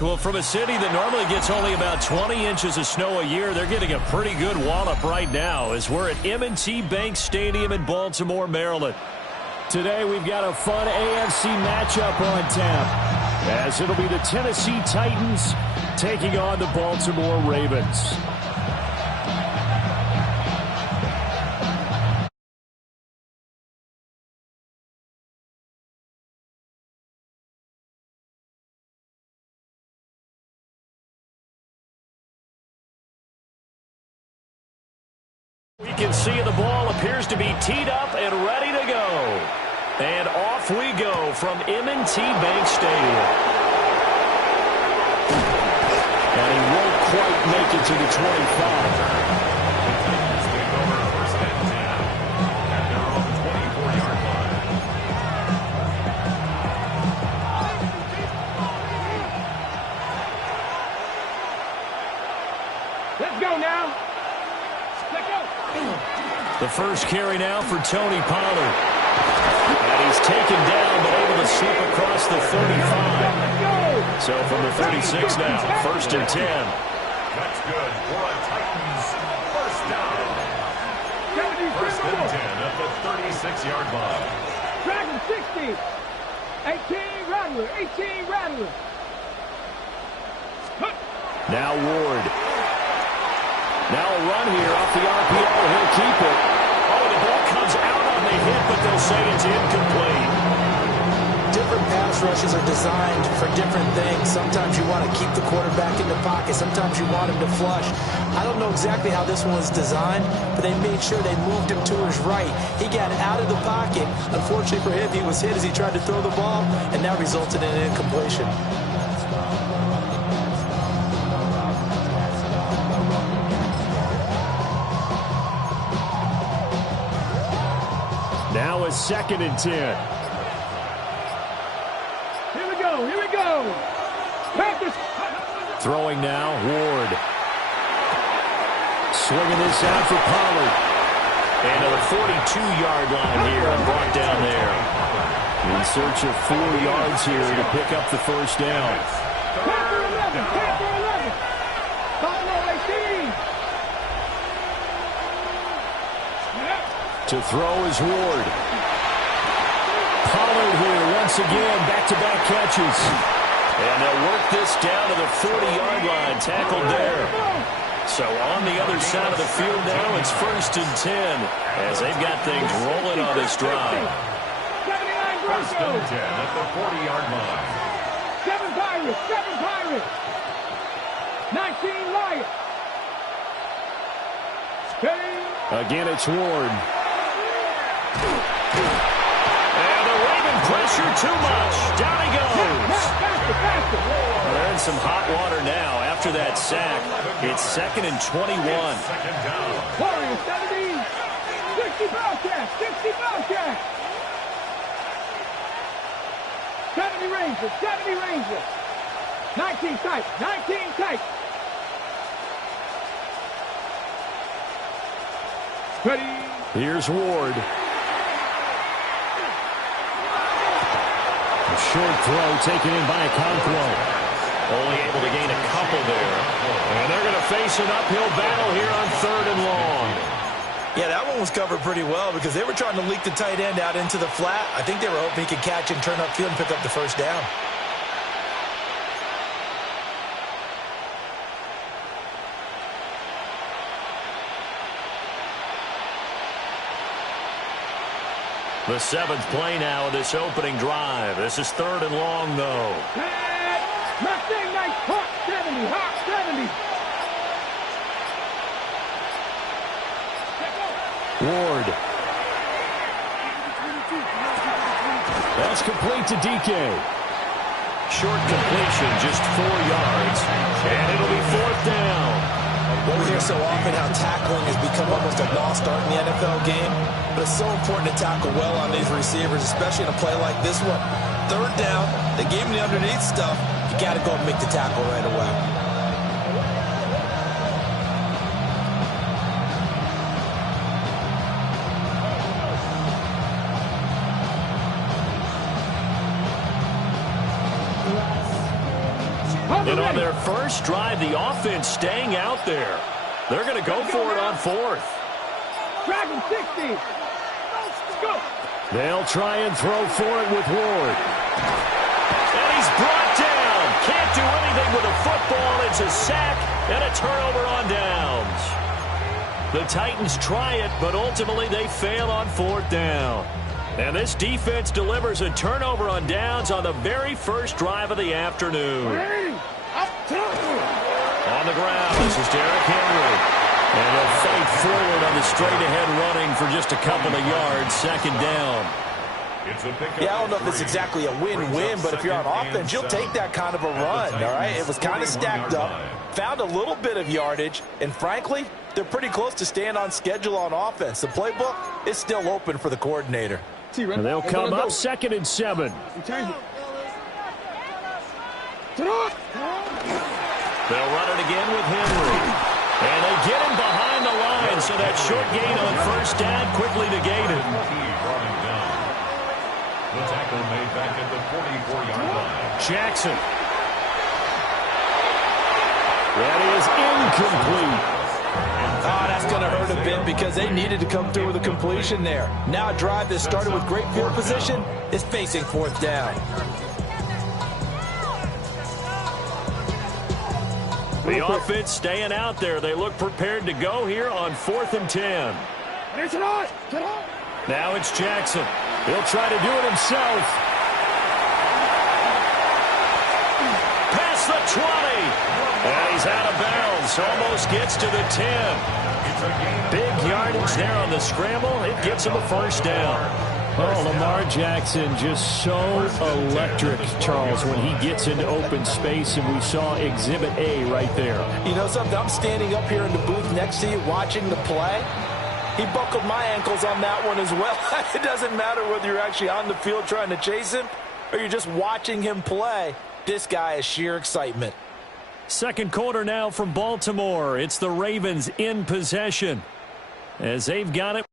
Well, from a city that normally gets only about 20 inches of snow a year, they're getting a pretty good wallop right now as we're at M&T Bank Stadium in Baltimore, Maryland. Today we've got a fun AFC matchup on tap, as it'll be the Tennessee Titans taking on the Baltimore Ravens. We can see the ball appears to be teed up and ready to go. And off we go from M&T Bank Stadium. And he won't quite make it to the 25. Let's go now. The first carry now for Tony Pollard. And he's taken down, but able to slip across the 35. So from the 36 now, 1st and 10. That's good for a Titans first down. 1st and 10 at the 36-yard line. Dragon 60. 18 Rattler. 18 Rattler. Now Ward. Now a run here off the RPO. He'll keep it. Oh, the ball comes out on the hit, but they'll say it's incomplete. Different pass rushes are designed for different things. Sometimes you want to keep the quarterback in the pocket. Sometimes you want him to flush. I don't know exactly how this one was designed, but they made sure they moved him to his right. He got out of the pocket. Unfortunately for him, he was hit as he tried to throw the ball, and that resulted in an incompletion. Now a 2nd and 10. Here we go. Here we go. Practice. Throwing now, Ward. Swinging this out for Pollard. And to the 42-yard line here and brought down there. In search of 4 yards here to pick up the first down. Panther 11. Panther 11. Buffalo 18. To throw is Ward. Pollard here once again, back-to-back catches. And they'll work this down to the 40-yard line, tackled there. So on the other side of the field now, it's 1st and 10, as they've got things rolling on this drive. 1st and 10 at the 40-yard line. 7 Pirates. 7 Pirates. 19 Lions. Again, it's Ward. And the Raven pressure too much. Down he goes. Well, they're in some hot water now after that sack. It's 2nd and 21. Warriors 70. 60 Bobcats. 60 Bobcats. 70 Rangers. 70 Rangers. 19 Titans. 19 Titans. Ready. Here's Ward. A short throw taken in by Okonkwo. Only able to gain a couple there. And they're going to face an uphill battle here on 3rd and long. Yeah, that one was covered pretty well because they were trying to leak the tight end out into the flat. I think they were hoping he could catch and turn upfield and pick up the first down. The 7th play now of this opening drive. This is 3rd and long, though. Mustang Knight, Hawk 70, Hawk 70. Ward. That's complete to DK. Short completion, just 4 yards. And it'll be 4th down. Well, we hear so often how tackling has become almost a lost art in the NFL game. But it's so important to tackle well on these receivers, especially in a play like this one. 3rd down, they gave him the underneath stuff. You got to go and make the tackle right away. And on their first drive, the offense staying out there. They're going to go for it on fourth. Dragon 60. Let's go. They'll try and throw for it with Ward. And he's brought down. Can't do anything with a football. It's a sack and a turnover on downs. The Titans try it, but ultimately they fail on fourth down. And this defense delivers a turnover on downs on the very first drive of the afternoon. On the ground, this is Derrick Henry. And they'll fight forward on the straight-ahead running for just a couple of yards, second down. Yeah, I don't know if it's exactly a win-win, but if you're on offense, you'll take that kind of a run, all right? It was kind of stacked up, found a little bit of yardage, and frankly, they're pretty close to staying on schedule on offense. The playbook is still open for the coordinator. And they'll come up 2nd and 7. They'll run it again with Henry. And they get him behind the line, so that short gain on first down quickly negated. The tackle made back at the 44-yard line. Jackson. That is incomplete. Oh, that's going to hurt a bit because they needed to come through with a completion there. Now a drive that started with great field position is facing fourth down. The offense staying out there. They look prepared to go here on 4th and 10. Now it's Jackson. He'll try to do it himself. Past the 20. And he's out of bounds. Almost gets to the 10. Big yardage there on the scramble. It gets him a first down. Oh, Lamar Jackson just so electric, Charles, when he gets into open space, and we saw Exhibit A right there. You know something? I'm standing up here in the booth next to you watching the play. He buckled my ankles on that one as well. It doesn't matter whether you're actually on the field trying to chase him or you're just watching him play. This guy is sheer excitement. Second quarter now from Baltimore. It's the Ravens in possession as they've got it.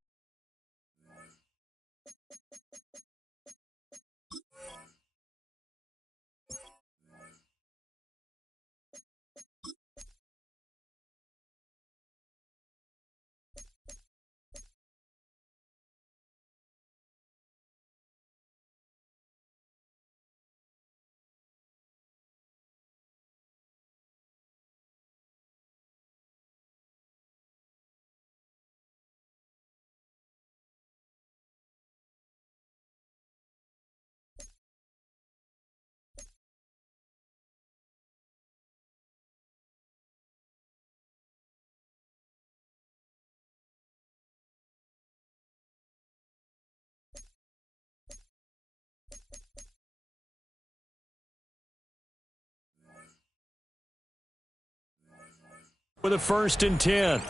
With a 1st and 10.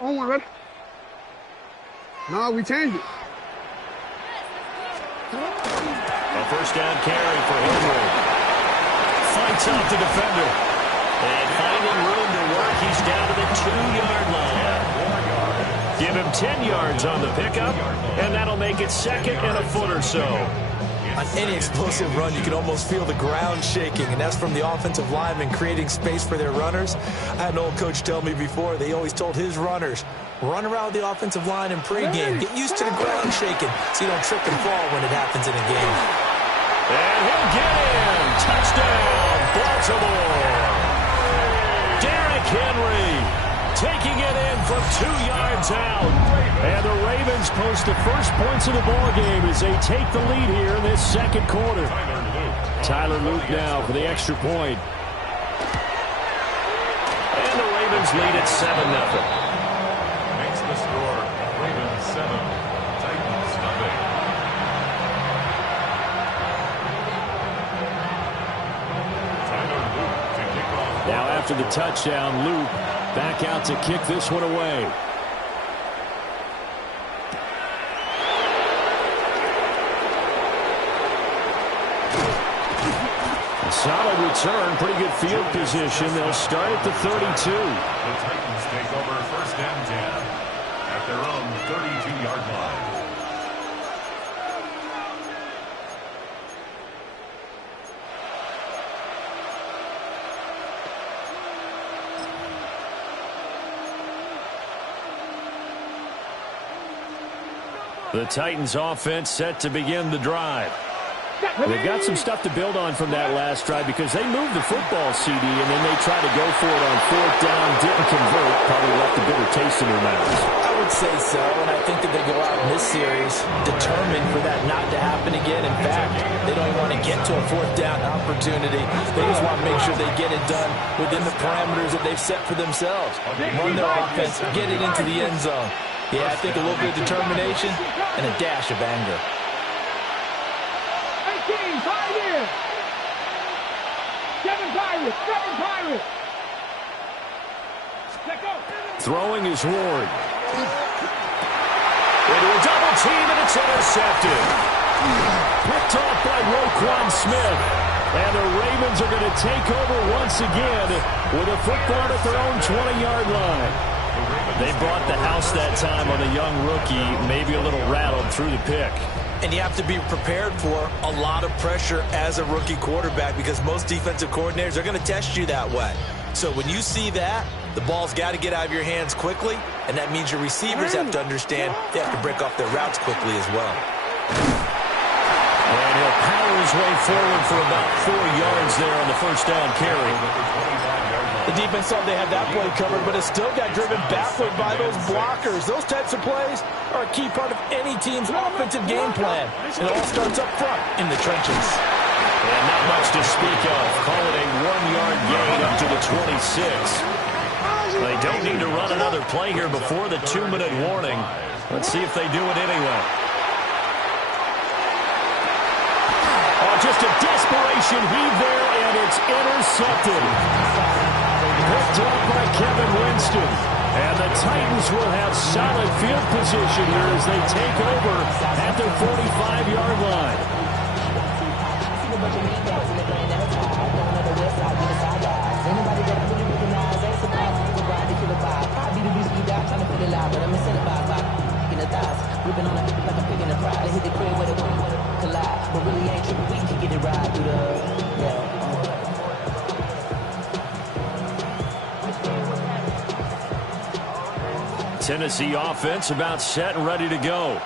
Oh, we're ready. No, we changed it. A first down carry for Henry. Fights off the defender. And finding room to work, he's down to the 2-yard line. Give him 10 yards on the pickup, and that'll make it 2nd and a foot or so. On any explosive run, you can almost feel the ground shaking, and that's from the offensive linemen creating space for their runners. I had an old coach tell me before, they always told his runners, run around the offensive line in pregame. Get used to the ground shaking so you don't trip and fall when it happens in a game. And he'll get in. Touchdown, Baltimore. Derrick Henry taking it in from 2 yards out. And the Ravens post the first points of the ball game as they take the lead here in this second quarter. Tyler Luke now for the extra point. And the Ravens lead at 7-0. Makes the score Ravens 7, Titans nothing. Tyler Luke to kick off. Now after the touchdown, Luke back out to kick this one away. A solid return. Pretty good field position. They'll start at the 32. The Titans take over 1st and 10 at their own 32-yard line. The Titans offense set to begin the drive. They've got some stuff to build on from that last drive because they moved the football, CD, and then they tried to go for it on 4th down, didn't convert, probably left a bitter taste in their mouths. I would say so, and I think that they go out in this series determined for that not to happen again. In fact, they don't even want to get to a 4th down opportunity. They just want to make sure they get it done within the parameters that they've set for themselves. Run their offense, get it into the end zone. Yeah, I think a little bit of determination and a dash of anger. 18, 5 years. 7 Pirates, 7 Pirates. Let go. Throwing is Ward. Into a double team, and it's intercepted. Picked off by Roquan Smith. And the Ravens are going to take over once again with a football at their own 20-yard line. They brought the house that time on a young rookie, maybe a little rattled through the pick. And you have to be prepared for a lot of pressure as a rookie quarterback because most defensive coordinators are going to test you that way. So when you see that, the ball's got to get out of your hands quickly, and that means your receivers have to understand they have to break off their routes quickly as well. And he'll power his way forward for about 4 yards there on the 1st down carry. The defense thought they had that play covered, but it still got driven backward by those blockers. Those types of plays are a key part of any team's offensive game plan. It all starts up front in the trenches. And not much to speak of. Call it a 1-yard gain up to the 26. They don't need to run another play here before the 2-minute warning. Let's see if they do it anyway. Oh, just a desperation heave there, and it's intercepted. Picked up by Kevin Winston. And the Titans will have solid field position here as they take over at their 45-yard line. Tennessee offense about set and ready to go.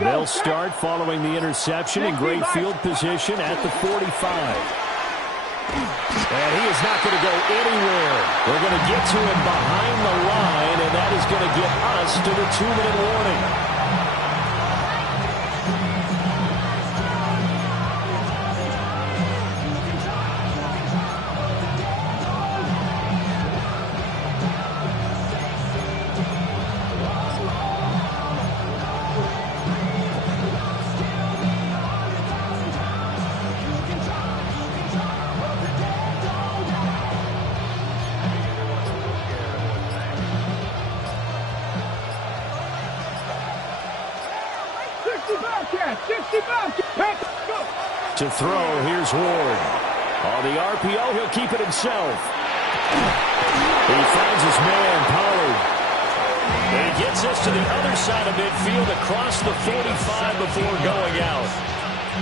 They'll start following the interception in great field position at the 45. And he is not going to go anywhere. We're going to get to him behind the line, and that is going to get us to the 2-minute warning. To throw, here's Ward. On the RPO, he'll keep it himself. He finds his man, Pollard. And he gets us to the other side of midfield across the 45 before going out.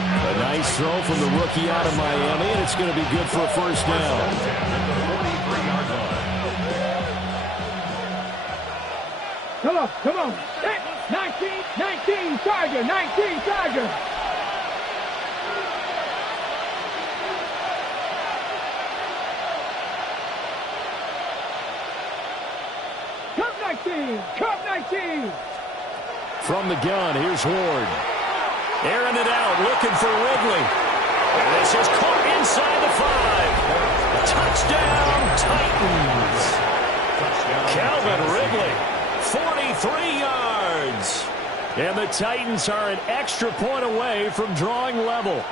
A nice throw from the rookie out of Miami, and it's going to be good for a 1st down. Come on. 19, Tiger, 19, Tiger. Cup 19. From the gun, here's Ward. Airing it out, looking for Ridley. And this is caught inside the 5. Touchdown, Titans. Calvin Ridley, 43 yards. And the Titans are an extra point away from drawing level.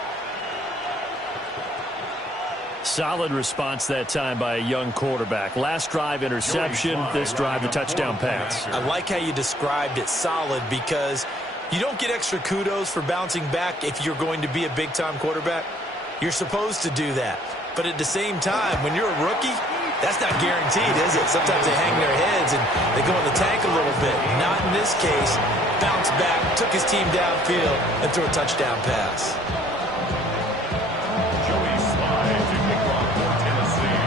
Solid response that time by a young quarterback. Last drive, interception. This drive, the touchdown pass. I like how you described it, solid, because you don't get extra kudos for bouncing back if you're going to be a big-time quarterback. You're supposed to do that. But at the same time, when you're a rookie, that's not guaranteed, is it? Sometimes they hang their heads and they go in the tank a little bit. Not in this case. Bounced back, took his team downfield, and threw a touchdown pass. Joey Slye to kick off for Tennessee.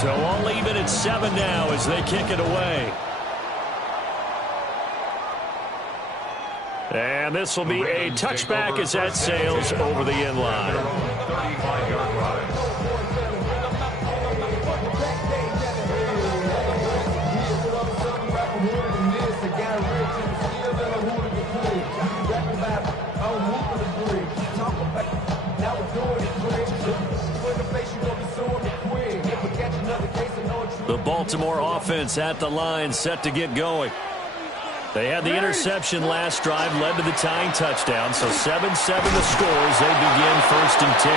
So all even at 7 now as they kick it away. And this will be a touchback as that sails over the end line. 35-yard line. The Baltimore offense at the line, set to get going. They had the interception last drive, led to the tying touchdown. So 7-7 the score as they begin 1st and 10.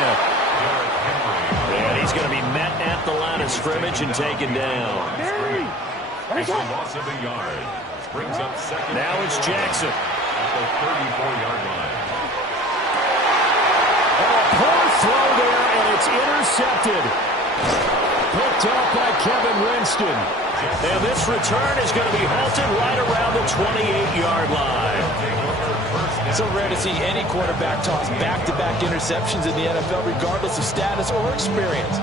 And he's going to be met at the line of scrimmage and taken down. It's a loss of a yard. Brings up second. Now it's Jackson. At the 34-yard line. Oh, poor throw there, and it's intercepted. Picked up by Kevin Winston. And this return is going to be halted right around the 28-yard line. So rare to see any quarterback toss back-to-back interceptions in the NFL, regardless of status or experience.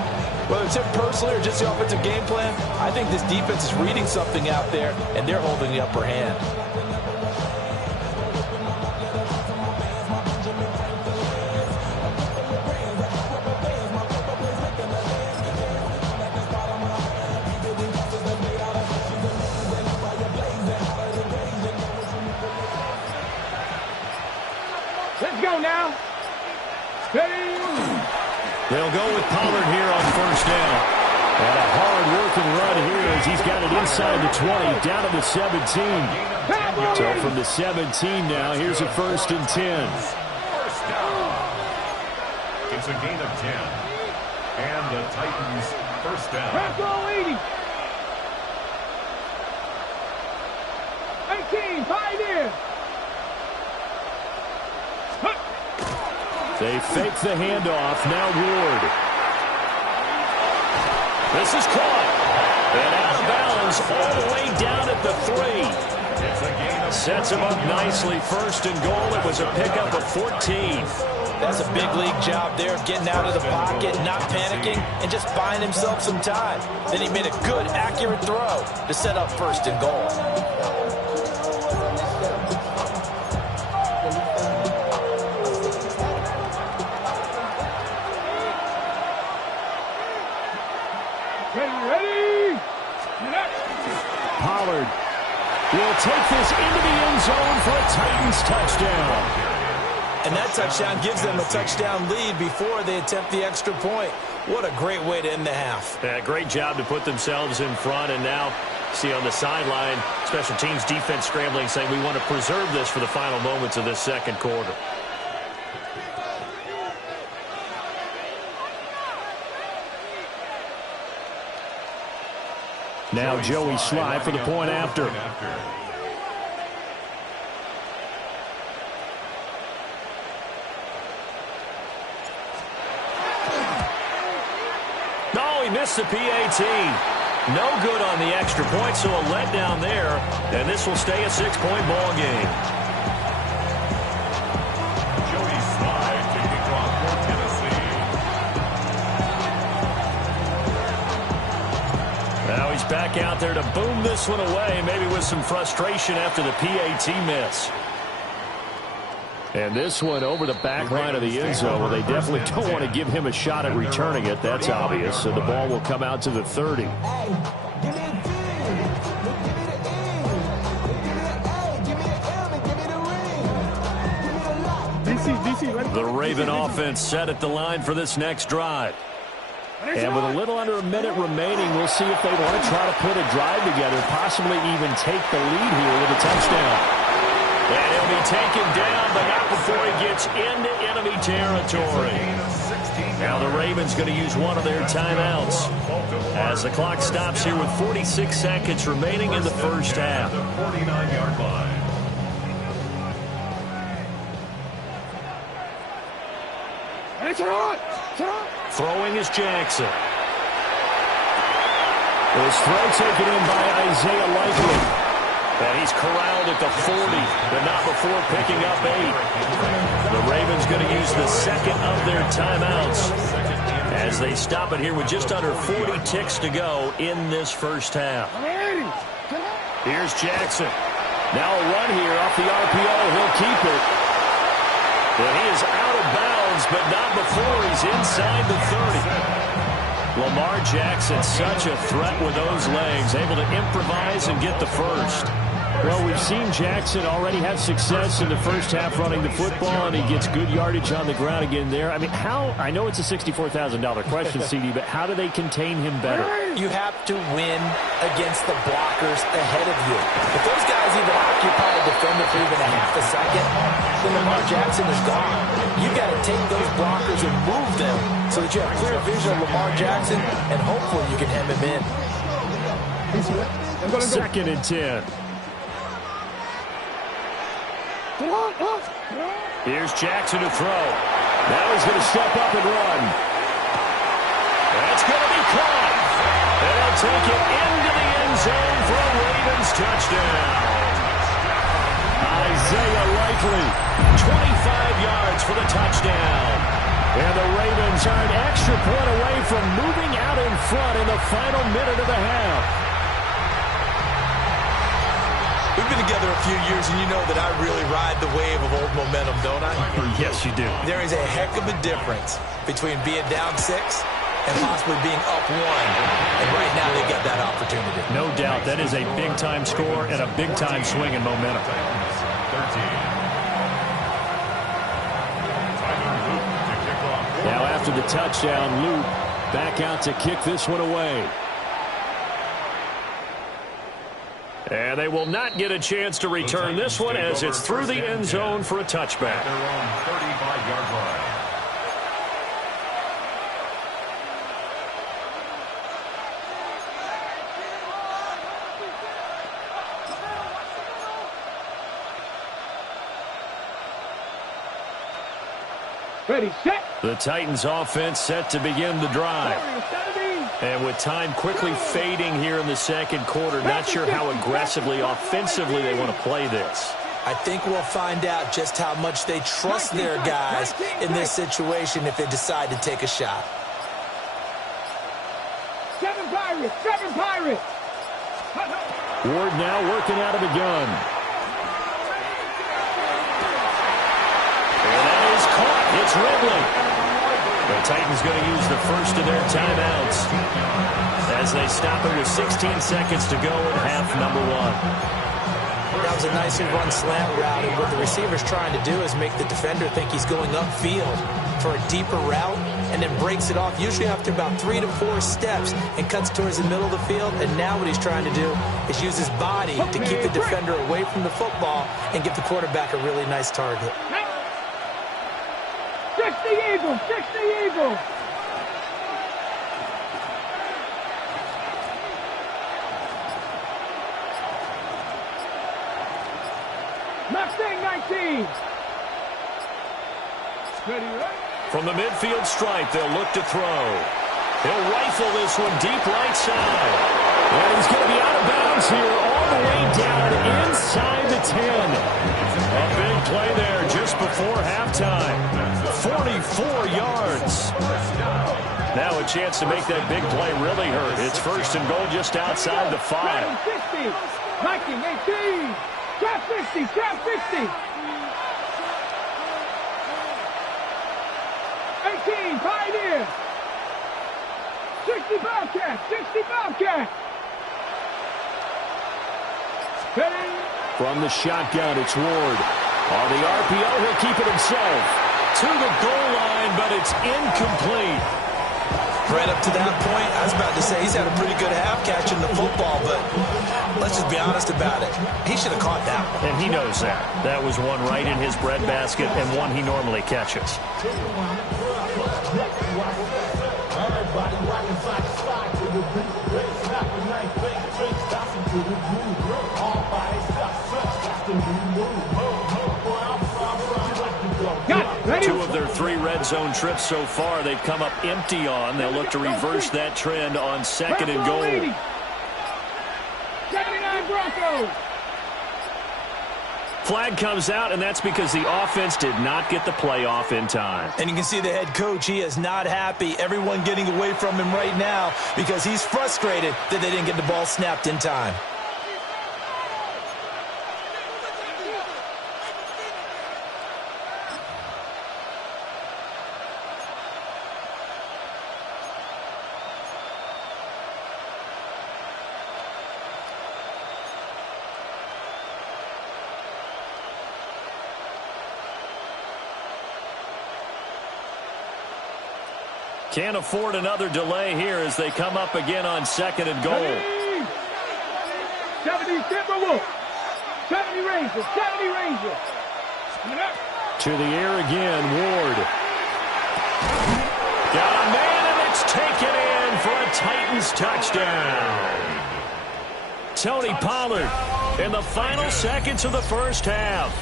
Whether it's him personally or just the offensive game plan, I think this defense is reading something out there, and they're holding the upper hand. Let's go now. Steady. They'll go with Pollard here on 1st down. And a hard-working run here as he's got it inside the 20, down to the 17. So from the 17 now, here's a 1st and 10. First down. It's a gain of 10. And the Titans first down. Let's go, 80. 18, 5 in. They fake the handoff. Now Ward. This is caught. And out of bounds all the way down at the 3. Sets him up nicely. 1st and goal. It was a pickup of 14. That's a big league job there, getting out of the pocket, not panicking, and just buying himself some time. Then he made a good, accurate throw to set up 1st and goal. Pollard will take this into the end zone for a Titans touchdown. And that touchdown gives them a touchdown lead before they attempt the extra point. What a great way to end the half. Yeah, great job to put themselves in front. And now, see on the sideline, special teams defense scrambling, saying we want to preserve this for the final moments of this 2nd quarter. Now Joey Slye for the point after. No, he missed the PAT. No good on the extra point, so a letdown there. And this will stay a 6-point ball game. Joey Slye to kick off for Tennessee. Now he's back out there to boom this one away, maybe with some frustration after the PAT miss. And this one over the back line of the end zone. Well, they definitely don't want to give him a shot at returning it. That's obvious. So the ball will come out to the 30. The Raven offense set at the line for this next drive. And with a little under a minute remaining, we'll see if they want to try to put a drive together, possibly even take the lead here with a touchdown. And he'll be taken down, but not before he gets into enemy territory. Now the Ravens going to use one of their timeouts as the clock stops here with 46 seconds remaining in the 1st half. The 49-yard line. Throwing is Jackson. This throw taken in by Isaiah Likely. And he's corralled at the 40, but not before picking up 8. The Ravens going to use the second of their timeouts as they stop it here with just under 40 ticks to go in this first half. Here's Jackson. Now a run here off the RPO. He'll keep it. And he is out of bounds, but not before he's inside the 30. Lamar Jackson, such a threat with those legs, able to improvise and get the first. Well, we've seen Jackson already have success in the first half running the football, and he gets good yardage on the ground again there. I mean, I know it's a $64,000 question, CD, but how do they contain him better? You have to win against the blockers ahead of you. If those guys even occupy a defender for even a half a second, then Lamar Jackson is gone. You've got to take those blockers and move them so that you have clear vision of Lamar Jackson, and hopefully you can hem him in. Second and 10. Here's Jackson to throw. Now he's going to step up and run. That's going to be caught. And he'll take it into the end zone for a Ravens touchdown. Isaiah Likely, 25 yards for the touchdown. And the Ravens are an extra point away from moving out in front in the final minute of the half. We've been together a few years, and you know that I really ride the wave of old momentum, don't I? Yes, you do. There is a heck of a difference between being down 6 and possibly being up 1. And right now, they've got that opportunity. No doubt. That is a big-time score and a big-time swing in momentum. 13. Now, after the touchdown, Luke back out to kick this one away. And they will not get a chance to return this one as it's through the end zone for a touchback. Their own 35-yard line. Ready, set. The Titans offense set to begin the drive. And with time quickly fading here in the second quarter, not sure how aggressively, offensively they want to play this. I think we'll find out just how much they trust their guys in this situation if they decide to take a shot. 7 Pirates, 7 Pirates. Ward now working out of the gun. And that is caught. It's Ridley. The Titans going to use the first of their timeouts as they stop it with 16 seconds to go in half number 1. That was a nicely run slant route, and what the receiver's trying to do is make the defender think he's going upfield for a deeper route, and then breaks it off, usually after about 3 to 4 steps, and cuts towards the middle of the field. And now what he's trying to do is use his body to keep the defender away from the football and get the quarterback a really nice target. 60 Eagles, 60 Eagles. Mustang 19. Ready, right? From the midfield stripe, they'll look to throw. He'll rifle this one deep right side. And he's going to be out of bounds here all the way down inside the 10. A big play there just before halftime. 44 yards. Now a chance to make that big play really hurt. It's first and goal just outside the 5. 60. Viking 18. Trap 50, trap 50. 18, Pioneer. 60 Bobcat, 60 Bobcat. Ready? From the shotgun, it's Ward. On the RPO, he'll keep it himself. To the goal line, but it's incomplete. Right up to that point, I was about to say he's had a pretty good half catching the football, but let's just be honest about it. He should have caught that one. And he knows that. That was one right in his breadbasket and one he normally catches. Got it. Ready? 2 of their 3 red zone trips so far, they've come up empty on. They'll look to reverse that trend on 2nd and goal. 79 Broncos. Flag comes out, and that's because the offense did not get the play off in time. And you can see the head coach, he is not happy. Everyone getting away from him right now because he's frustrated that they didn't get the ball snapped in time. Can't afford another delay here as they come up again on 2nd and goal. 70 Timberwolves. 70 Rangers. 70 Rangers. To the air again, Ward. Got a man, and it's taken in for a Titans touchdown. Tony Pollard in the final seconds of the first half.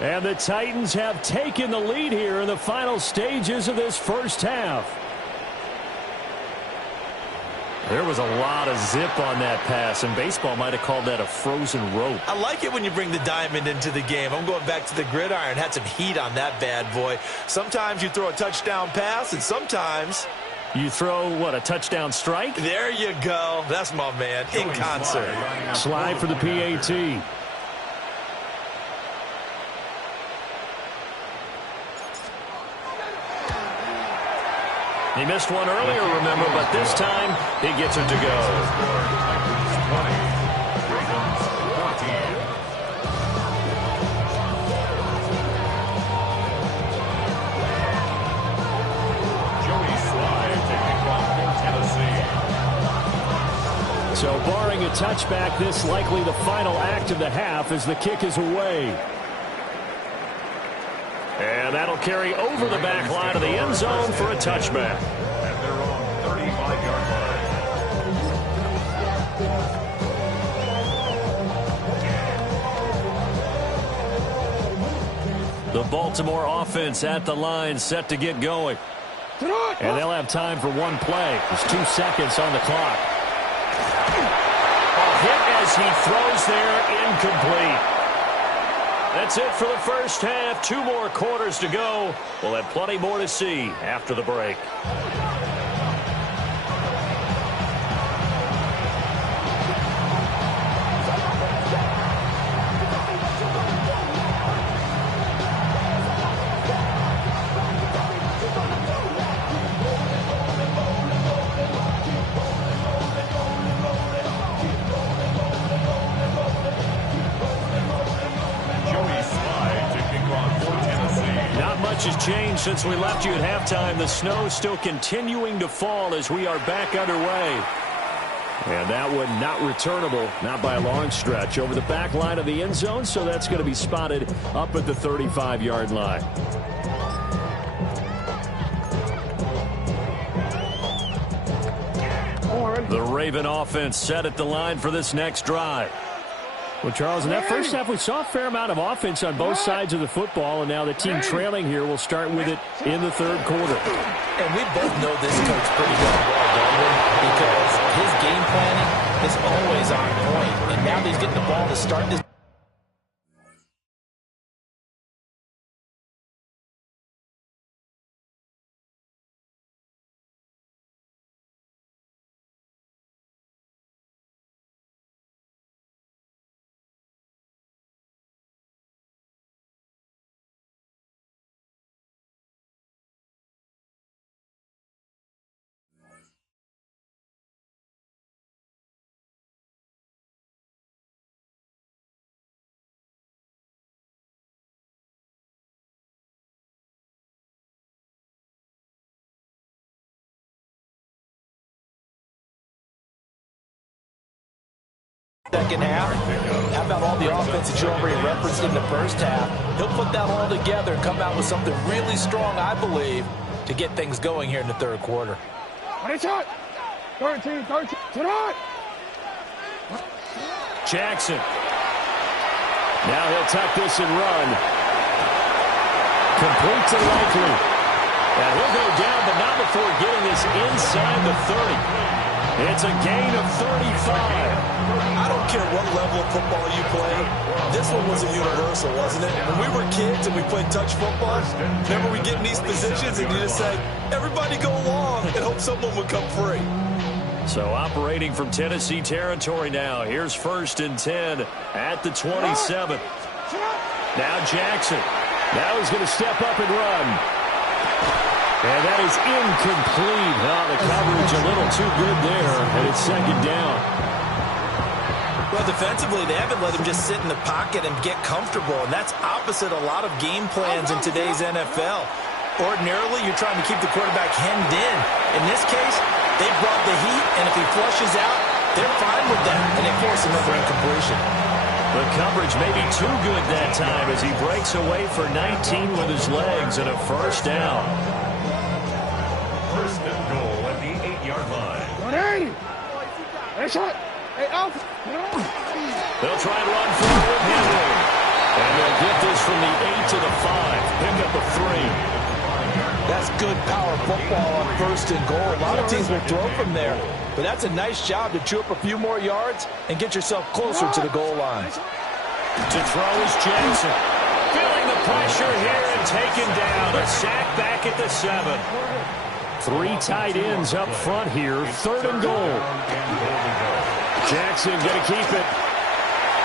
And the Titans have taken the lead here in the final stages of this first half. There was a lot of zip on that pass, and baseball might have called that a frozen rope. I like it when you bring the diamond into the game. I'm going back to the gridiron. Had some heat on that bad boy. Sometimes you throw a touchdown pass, and sometimes you throw, what, a touchdown strike? There you go. That's my man in concert. Slide for the PAT. He missed one earlier, remember, but this time he gets it to go. So barring a touchback, this likely the final act of the half as the kick is away. And that'll carry over the back line of the end zone for a touchback. At their own 35-yard line. The Baltimore offense at the line, set to get going. And they'll have time for one play. There's 2 seconds on the clock. A hit as he throws there, incomplete. That's it for the first half. 2 more quarters to go. We'll have plenty more to see after the break. Has changed since we left you at halftime. The snow still continuing to fall as we are back underway. And that one not returnable, not by a long stretch, over the back line of the end zone, so that's going to be spotted up at the 35-yard line. The Raven offense set at the line for this next drive. Well, Charles, in that first half, we saw a fair amount of offense on both sides of the football, and now the team trailing here will start with it in the third quarter. And we both know this coach pretty well, don't we? Because his game planning is always on point, and now he's getting the ball to start this. Second half. How about all the offense that you already referenced in the first half? He'll put that all together and come out with something really strong, I believe, to get things going here in the third quarter. 13, tonight. Jackson. Now he'll tuck this and run. Complete to Likely. Now he'll go down, but not before getting this inside the 30. It's a gain of 35. I don't care what level of football you play. This one was a universal, wasn't it? When we were kids and we played touch football, remember we get in these positions and you just say, everybody go along and hope someone would come free. So operating from Tennessee territory now. Here's 1st and 10 at the 27. Now Jackson. Now he's going to step up and run. And that is incomplete. Oh, the coverage a little too good there, and it's 2nd down. Well, defensively, they haven't let him just sit in the pocket and get comfortable, and that's opposite a lot of game plans in today's NFL. Ordinarily, you're trying to keep the quarterback hemmed in. In this case, they brought the heat, and if he flushes out, they're fine with that, and they force another incompletion. The coverage may be too good that time as he breaks away for 19 with his legs and a 1st down. 1st and goal at the 8-yard line. 180. That's it. Hey, Alf. They'll try and run forward with Henry. And they'll get this from the 8 to the 5. Pick up a 3. That's good power football on 1st and goal. A lot of teams will throw from there. But that's a nice job to chew up a few more yards and get yourself closer to the goal line. To throw is Jackson. Feeling the pressure here and taken down. A sack back at the 7. 3 tight ends up front here. 3rd and goal. Jackson going to keep it.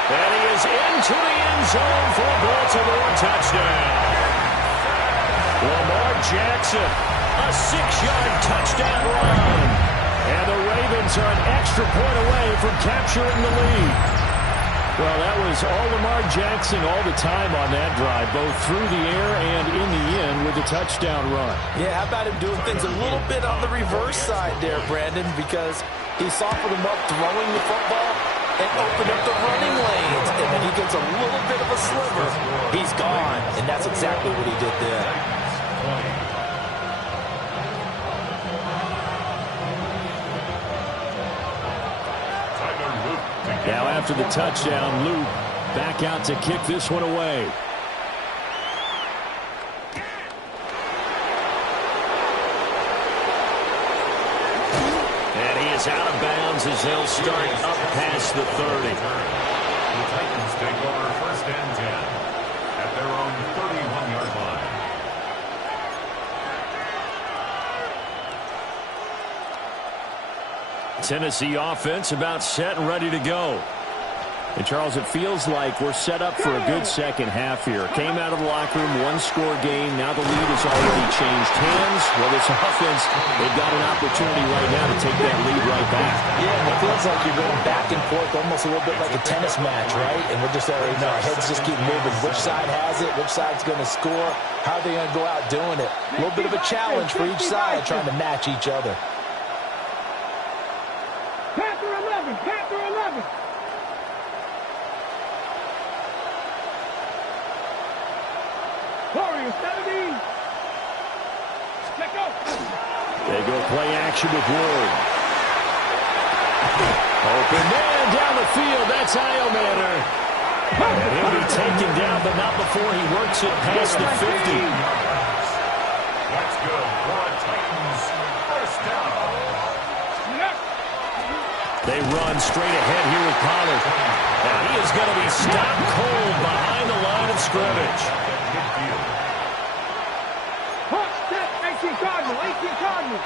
And he is into the end zone for a Baltimore touchdown. Lamar Jackson, a 6-yard touchdown run. And the Ravens are an extra point away from capturing the lead. Well, that was all Lamar Jackson all the time on that drive, both through the air and in the end with the touchdown run. Yeah, how about him doing things a little bit on the reverse side there, Brandon, because he softened him up throwing the football and opened up the running lanes. And then he gets a little bit of a sliver. He's gone, and that's exactly what he did there. Now after the touchdown, Luke back out to kick this one away. And he is out of bounds as they'll start up past the 30. The Titans take over 1st and 10 at their own 31-yard line. Tennessee offense about set and ready to go. And, Charles, it feels like we're set up for a good second half here. Came out of the locker room, 1-score game. Now the lead has already changed hands. Well, this offense, they've got an opportunity right now to take that lead right back. Yeah, and it feels like you're going back and forth almost a little bit like a tennis match, right? And we're just our heads just keep moving. Which side has it? Which side's going to score? How are they going to go out doing it? A little bit of a challenge for each side trying to match each other. Panther 11. Panther 11. Warriors 17. Let go. They go play action with Ward. Open man down the field. That's Iomanner. And he'll be taken down, but not before he works it past the 50. That's good for a Titans 1st down. They run straight ahead here with Pollard. Now he is going to be stopped cold behind the line of scrimmage. Hot step, 18 Cardinal, 18 Cardinal.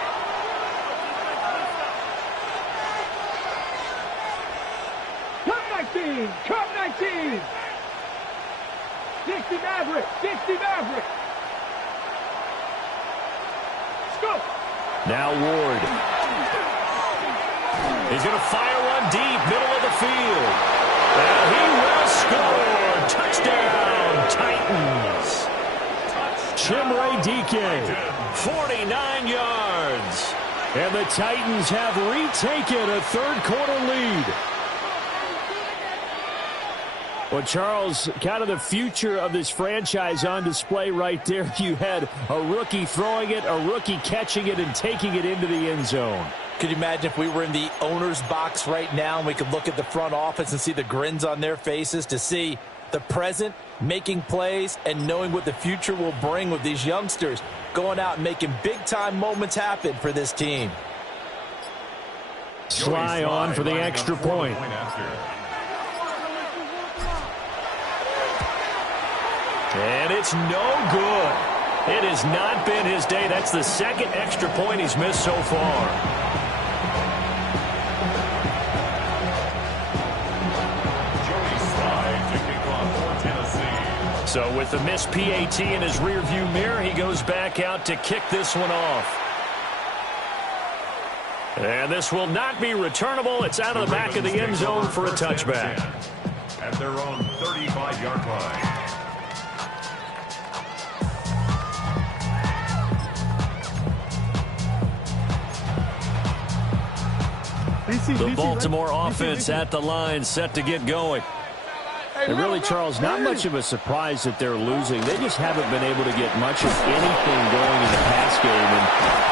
Cup 19, Cup 19. 60 Maverick, 60 Maverick. Scoop. Now Ward. He's going to fire one deep, middle of the field. And he will score. Touchdown, Titans. Chimere Dike, 49 yards. and the Titans have retaken a third-quarter lead. Well, Charles, kind of the future of this franchise on display right there. You had a rookie throwing it, a rookie catching it, and taking it into the end zone. Could you imagine if we were in the owner's box right now and we could look at the front office and see the grins on their faces to see the present, making plays, and knowing what the future will bring with these youngsters going out and making big-time moments happen for this team. Sly on for the extra point. And it's no good. It has not been his day. That's the second extra point he's missed so far. So with the missed PAT in his rearview mirror, he goes back out to kick this one off. And this will not be returnable. It's out of the back of the end zone for a touchback. At their own 35-yard line. The Baltimore offense at the line, set to get going. And really, Charles, not much of a surprise that they're losing. They just haven't been able to get much of anything going in the pass game. And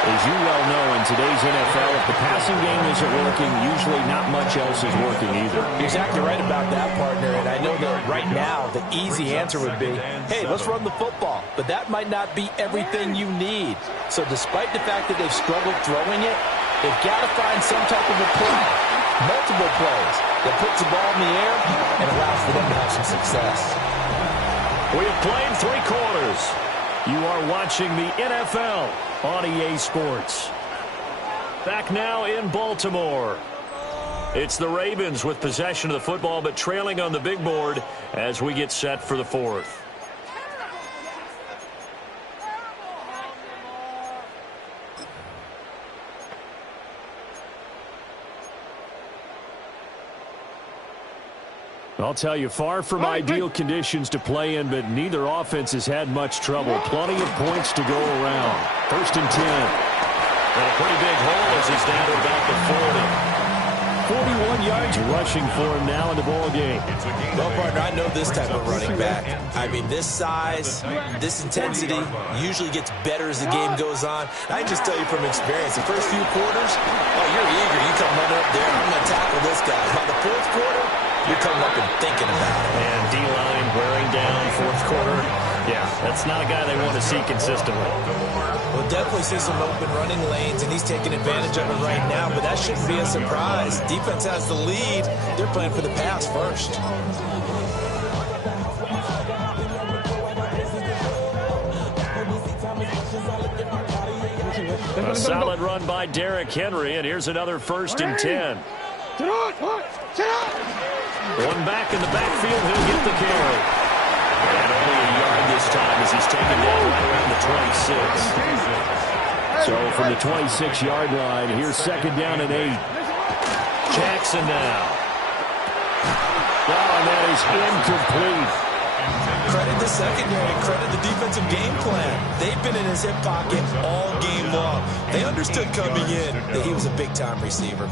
as you well know, in today's NFL, if the passing game isn't working, usually not much else is working either. You're exactly right about that, partner. And I know that right now the easy answer would be, hey, let's run the football. But that might not be everything you need. So despite the fact that they've struggled throwing it, they've got to find some type of a play, multiple plays, that puts the ball in the air and allows for them to have some success. We have played 3 quarters. You are watching the NFL on EA Sports. Back now in Baltimore. It's the Ravens with possession of the football, but trailing on the big board as we get set for the 4th. I'll tell you, far from ideal conditions to play in, but neither offense has had much trouble. Plenty of points to go around. 1st and 10. And a pretty big hole as he's down to about the 40. 41 yards rushing for him now in the ball game. Well, partner, I know this type of running back. I mean, this size, this intensity usually gets better as the game goes on. I can just tell you from experience, the first few quarters, oh, you're eager. You come running up there, I'm going to tackle this guy. By the 4th quarter, you're coming up and thinking about it. And D-line wearing down 4th quarter. Yeah, that's not a guy they want to see consistently. We'll definitely see some open running lanes, and he's taking advantage of it right now, but that shouldn't be a surprise. Defense has the lead. They're playing for the pass first. A solid run by Derrick Henry, and here's another 1st and 10. One back in the backfield, he'll get the carry. And only a yard this time as he's taken down right around the 26. So from the 26-yard line, here's 2nd down and 8. Jackson now. Oh, and that is incomplete. Credit the secondary, credit the defensive game plan. They've been in his hip pocket all game long. They understood coming in that he was a big-time receiver.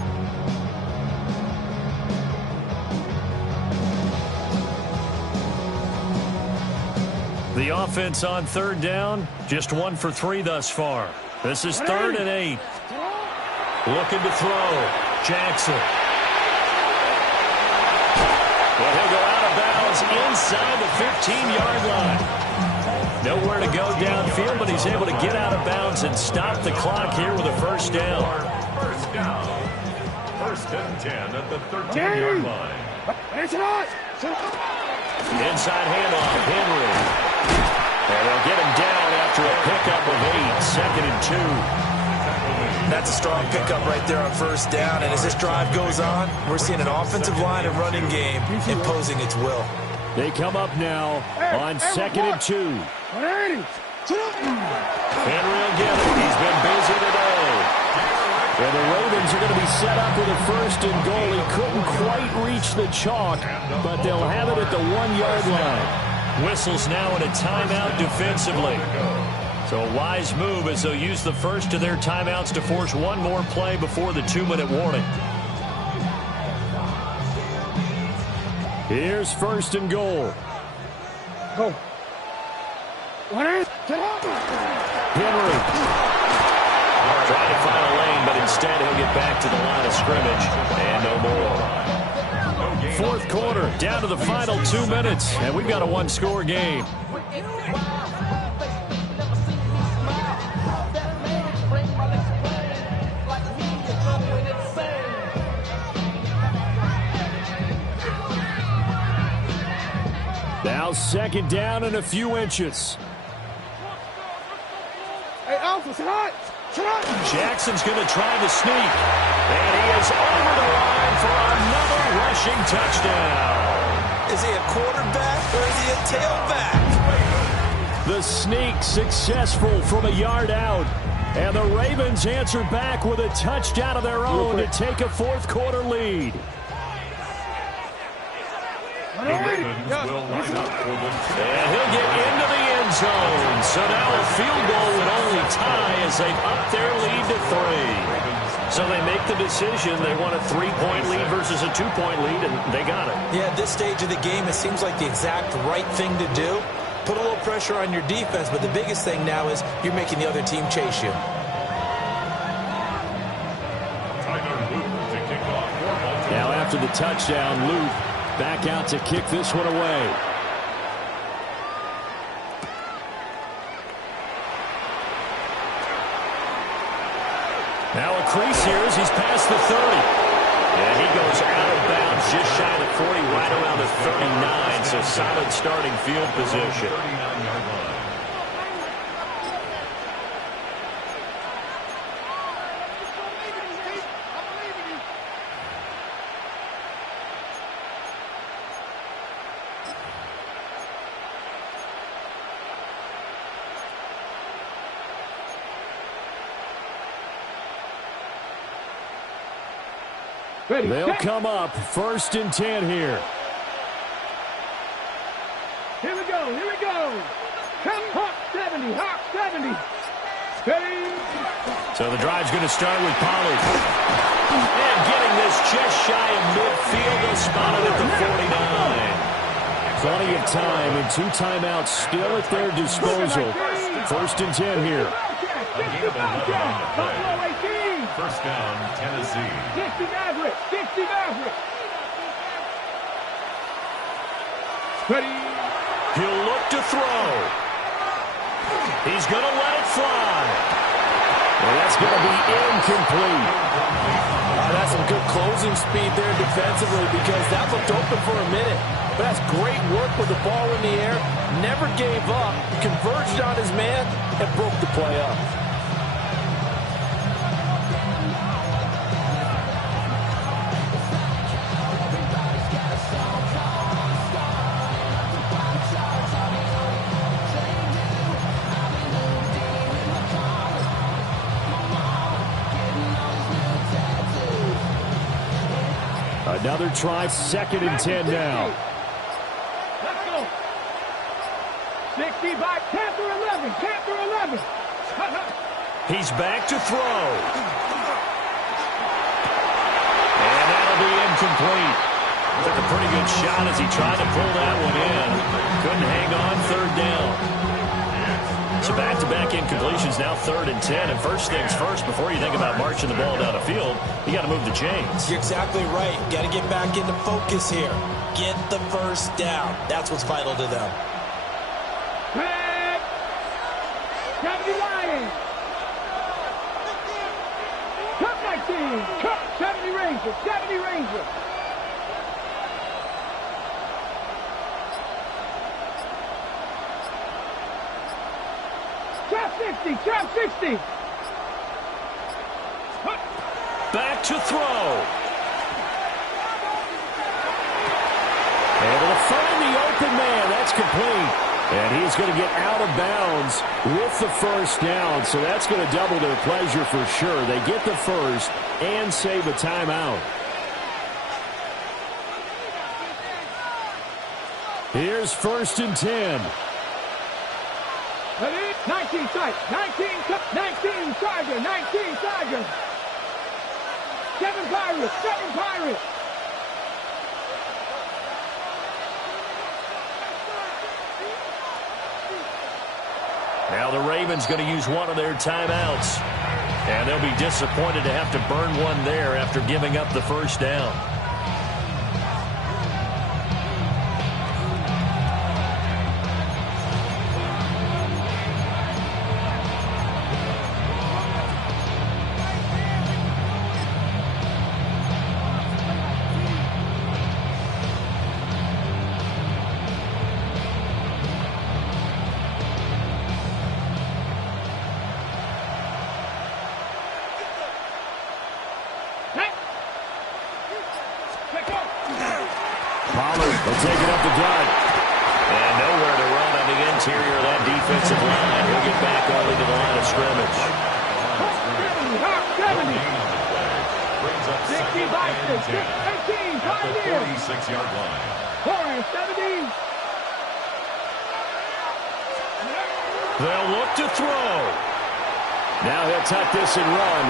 The offense on 3rd down, just 1 for 3 thus far. This is 3rd and 8. Looking to throw. Jackson. Well, he'll go out of bounds inside the 15-yard line. Nowhere to go downfield, but he's able to get out of bounds and stop the clock here with a 1st down. 1st down. 1st and 10 at the 13-yard line. Inside handoff, Henry. And they'll get him down after a pickup of 8, 2nd and 2. That's a strong pickup right there on 1st down. And as this drive goes on, we're seeing an offensive line and running game imposing its will. They come up now on 2nd and 2. Henry will get it. He's been busy today. Well, the Ravens are going to be set up with a 1st and goal. He couldn't quite reach the chalk, but they'll have it at the 1-yard line. Whistles now in a timeout defensively. So a wise move as they'll use the first of their timeouts to force one more play before the 2-minute warning. Here's 1st and goal. Go. Henry. Trying to find a lane, but instead he'll get back to the line of scrimmage. And no more. Fourth quarter, down to the final 2 minutes, and we've got a one-score game. Now second down and a few inches. Hey, Alpha, hot. Jackson's going to try the sneak. And he is over the line for another rushing touchdown. Is he a quarterback or is he a tailback? The sneak successful from a yard out. And the Ravens answer back with a touchdown of their own to take a fourth quarter lead. The Ravens will line up for the And he'll get into the end zone. So now a field goal would only tie as they've upped their lead to 3. So they make the decision. They want a 3-point lead versus a 2-point lead, and they got it. Yeah, at this stage of the game, it seems like the exact right thing to do. Put a little pressure on your defense, but the biggest thing now is you're making the other team chase you. Now after the touchdown, Luke back out to kick this one away. Now a crease here as he's past the 30. And he goes out of bounds just shy of the 40, right around the 39. So solid starting field position. 39-yard line. Ready, They'll set. come up 1st and 10 here. Here we go. Come, Hawk 70, Hawk 70. Steady. So the drive's going to start with Pollard. And getting this just shy of midfield. They'll spot it at the 49. Plenty of time and 2 timeouts still at their disposal. 1st and 10 here. A gain of 11 on the play. First down, Tennessee. 60 Maverick. Ready. He'll look to throw. He's going to let it fly. And that's going to be incomplete. That's some good closing speed there defensively because that looked open for a minute. But that's great work with the ball in the air. Never gave up. Converged on his man and broke the play up. Another try, 2nd and 10 now. Let's go. 65, Panther 11. He's back to throw. And that'll be incomplete. Took a pretty good shot as he tried to pull that one in. Couldn't hang on, 3rd down. So back-to-back incompletions, now 3rd and 10. And first things first, before you think about marching the ball down the field, you got to move the chains. You're exactly right. Got to get back into focus here. Get the first down. That's what's vital to them. Red. 70 Lions. Cup 19. Cup 70 Rangers. Trap 60. Back to throw. Able to find the open man. That's complete. And he's going to get out of bounds with the first down. So that's going to double their pleasure for sure. They get the first and save a timeout. Here's 1st and 10. 19 sight, 19 Charger. 7 Pirates. Now the Ravens going to use one of their timeouts. And they'll be disappointed to have to burn one there after giving up the first down. They'll take it up the gut. And nowhere to run on the interior of that defensive line. He'll get back only to the line of scrimmage. 60 boxes, 18, 46-yard line. 70. They'll look to throw. Now he'll tuck this and run.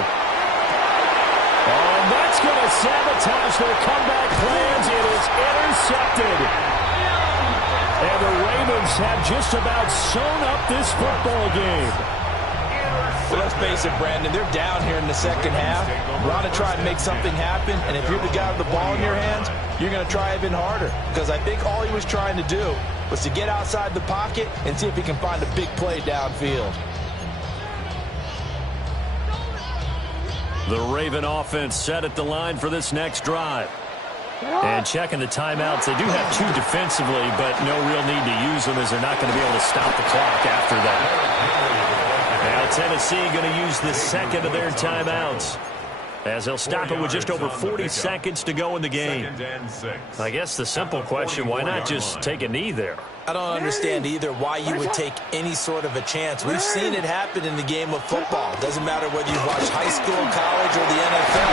Oh, and that's going to sabotage their comeback plans. It is intercepted. And the Ravens have just about sewn up this football game. Well, let's face it, Brandon, they're down here in the second half. Want to try and make something happen, and if you're the guy with the ball in your hands, you're going to try even harder. Because I think all he was trying to do was to get outside the pocket and see if he can find a big play downfield. The Raven offense set at the line for this next drive. And checking the timeouts, they do have two defensively, but no real need to use them as they're not going to be able to stop the clock after that. Now Tennessee going to use the second of their timeouts as they'll stop it with just over 40 seconds to go in the game. I guess the simple question, why not just take a knee there? I don't understand either why you would take any sort of a chance. We've seen it happen in the game of football. Doesn't matter whether you watch high school, college, or the NFL.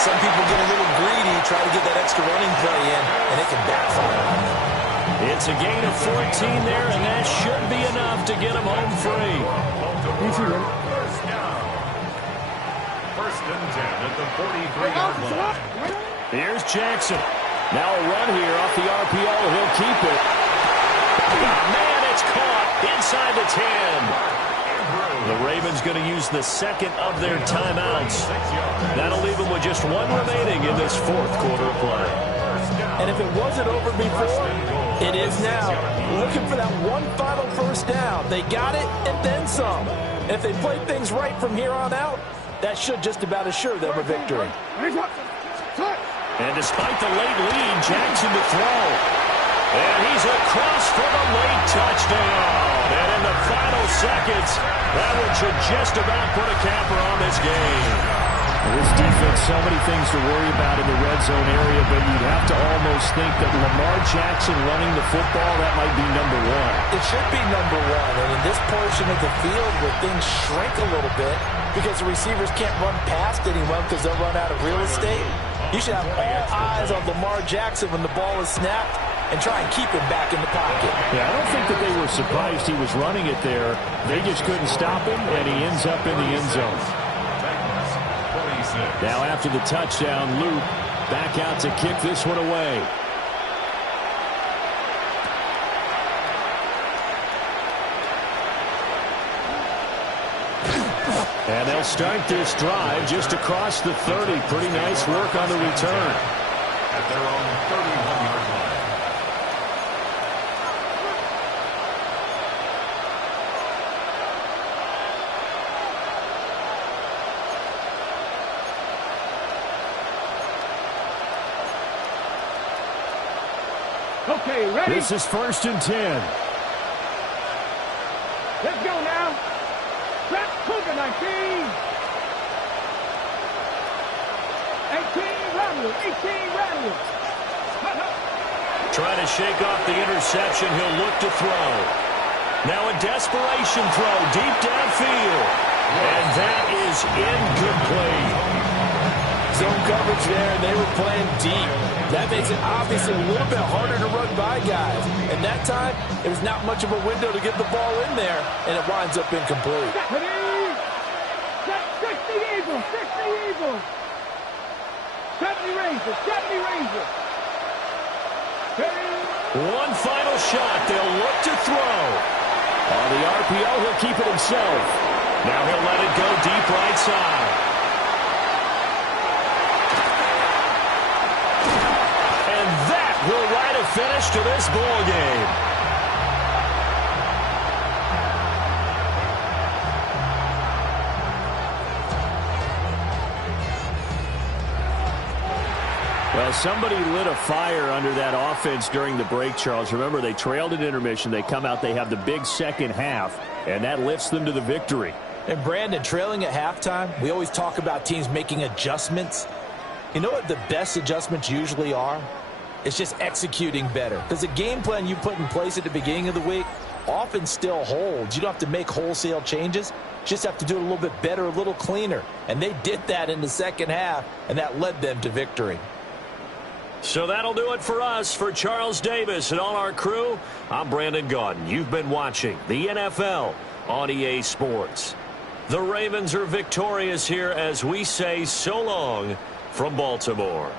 Some people get a little greedy, try to get that extra running play in, and it can backfire on them. It's a gain of 14 there, and that should be enough to get them home free. First down. First and 10 at the 43-yard line. Here's Jackson. Now a run here off the RPO. He'll keep it. Oh, man, it's caught inside the 10. The Ravens going to use the second of their timeouts. That'll leave them with just one remaining in this fourth quarter of play. And if it wasn't over before, it is now. Looking for that one final first down. They got it and then some. And if they play things right from here on out, that should just about assure them a victory. And despite the late lead, Jackson to throw. And he's across for the late touchdown. And in the final seconds, that one should just about put a capper on this game. This defense, so many things to worry about in the red zone area, but you'd have to almost think that Lamar Jackson running the football, that might be number one. It should be number one. And in this portion of the field where things shrink a little bit because the receivers can't run past anyone because they'll run out of real estate, you should have all eyes on Lamar Jackson when the ball is snapped and try and keep him back in the pocket. Yeah, I don't think that they were surprised he was running it there. They just couldn't stop him, and he ends up in the end zone. Now after the touchdown, Luke back out to kick this one away. And they'll start this drive just across the 30. Pretty nice work on the return. At their own 31-yard line. Okay, ready? This is first and 10. Let's go now. Trap Cougar 19. 18 Rattle. 18 Rattle. Trying to shake off the interception. He'll look to throw. Now a desperation throw deep downfield. And that is incomplete. Zone coverage there, and they were playing deep. That makes it obviously a little bit harder to run by guys. And that time, it was not much of a window to get the ball in there, and it winds up incomplete. 60 Eagles. 60 Eagles. 70 Rangers. 70 Rangers. One final shot. They'll look to throw. On the RPO, he'll keep it himself. Now he'll let it go deep right side. And that will write a finish to this ball game. Well, somebody lit a fire under that offense during the break, Charles. Remember, they trailed at intermission. They come out, they have the big second half, and that lifts them to the victory. And Brandon, trailing at halftime, we always talk about teams making adjustments. You know what the best adjustments usually are? It's just executing better. Because the game plan you put in place at the beginning of the week often still holds. You don't have to make wholesale changes. You just have to do it a little bit better, a little cleaner. And they did that in the second half, and that led them to victory. So that'll do it for us. For Charles Davis and all our crew, I'm Brandon Gaudin. You've been watching the NFL on EA Sports. The Ravens are victorious here as we say so long from Baltimore.